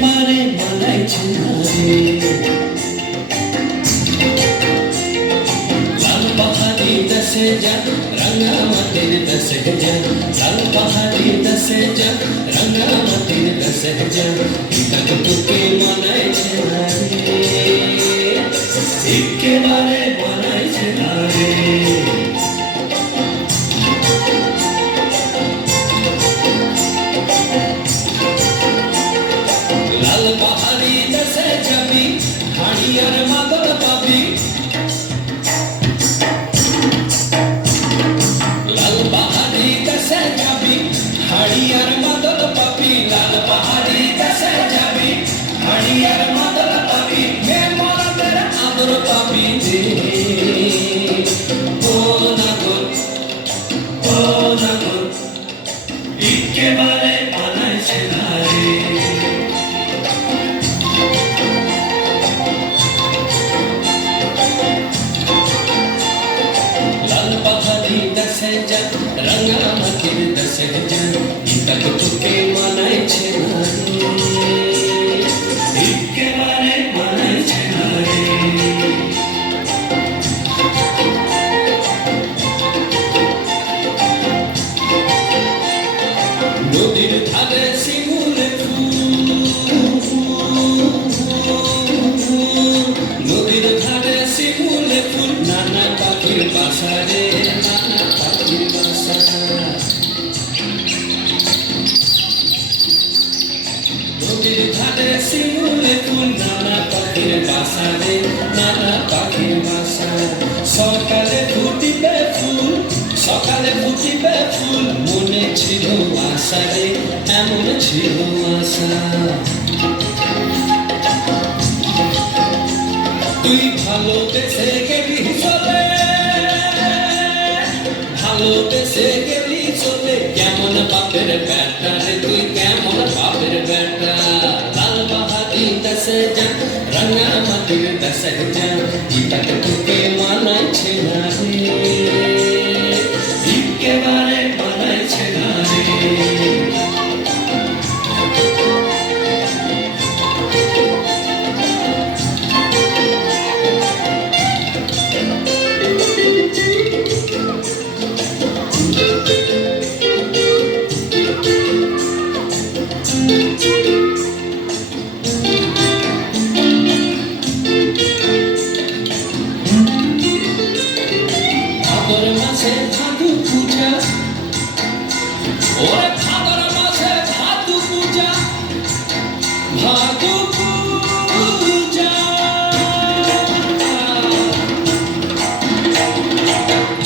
একেবারে মানাইছে না রে। লাল পাহাড়ি দেশে যা রাঙা মাটির দেশে যা, লাল পাহাড়ি দেশে যা রাঙা মাটির দেশে যা, তাকে তোকে মানাইছে না রে, একেবারে মানাইছে না রে। লাল পাহাড়ি দেশে যাবি হাড়ি আর মাদল পাবি, লাল পাহাড়ি দেশে যাবি হাড়ি আর মাদল পাবি, লাল পাহাড়ি দেশে যাবি হাড়ি আর মাদল পাবি, মে মরাদের আদর পাবি রে। ও নাগর ও নাগর একেবারে মানাইছে না রে। লাল পাহাড়ি দেশে যা রাঙা মাটির দেশে যা, তাকে তোকে মানাইছে না রে, একেবারে মানাইছে না রে। নদীর ধারে শিমুলে ফুল, নদীর ধারে শিমুলে ফুল, নানা পাখির বাসা রে, নানা পাখির বাসা। নদীর ধারে শিমুলে ফুল, নানা পাখির বাসা রে, নানা পাখির বাসা। সকালে ফুটিবে ফুল, সকালে ফুটিবে ফুল, মনে ছিল আশা রে, এমন ছিল আশা। তুই ভালোবেসে গেলি চলে, ভালোবেসে গেলি চলে, কেমন বাপের বেটা রে তুই, কেমন বাপের বেটা। লাল পাহাড়ি দেশে যা রাঙা মাটির দেশে যা, তাকে তোকে মানাইছে না রে, একেবারে মানাইছে না রে। ভাদর মাসে ভাদু পূজা, ওরে ভাদর মাসে ভাদু পূজা, ভাদু পূজা।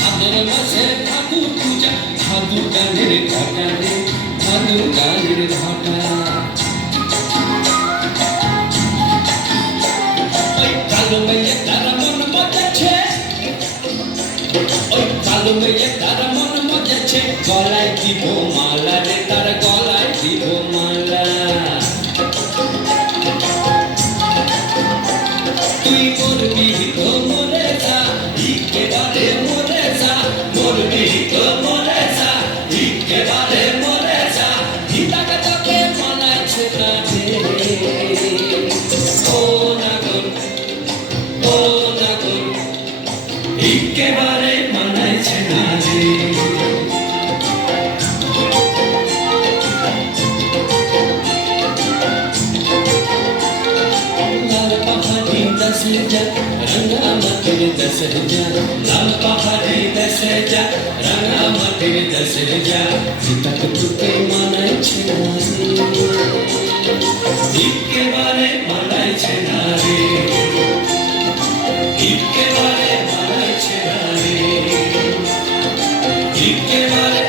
ভাদর মাসে ভাদু পূজা, ভাদু গানের ঘটা রে, ভাদু গানের ঘটা। ওই কালো মেয়ে তার মন মজাচ্ছে, ওই কালো মেয়ে তার মন মজাচ্ছে, গলায় দিব মালা রে, তার গলায় দিব মালা। তুই মরবি তো মরে যা, একেবারে মরে যা, মরবি তো মরে যা, একেবারে মরে যা, তাকে তোকে মানাইছে না রে। ও নাগর ও নাগর একেবারে মানাইছে না রে। লাল পাহাড়ি দেশে যা রাঙা মাটির দেশে যা, লাল পাহাড়ি দেশে যা রাঙা মাটির দেশে যা, তাকে তোকে মানাইছে না রে, একেবারে মানাইছে না রে, একেবারে মানাইছে না রে, একেবারে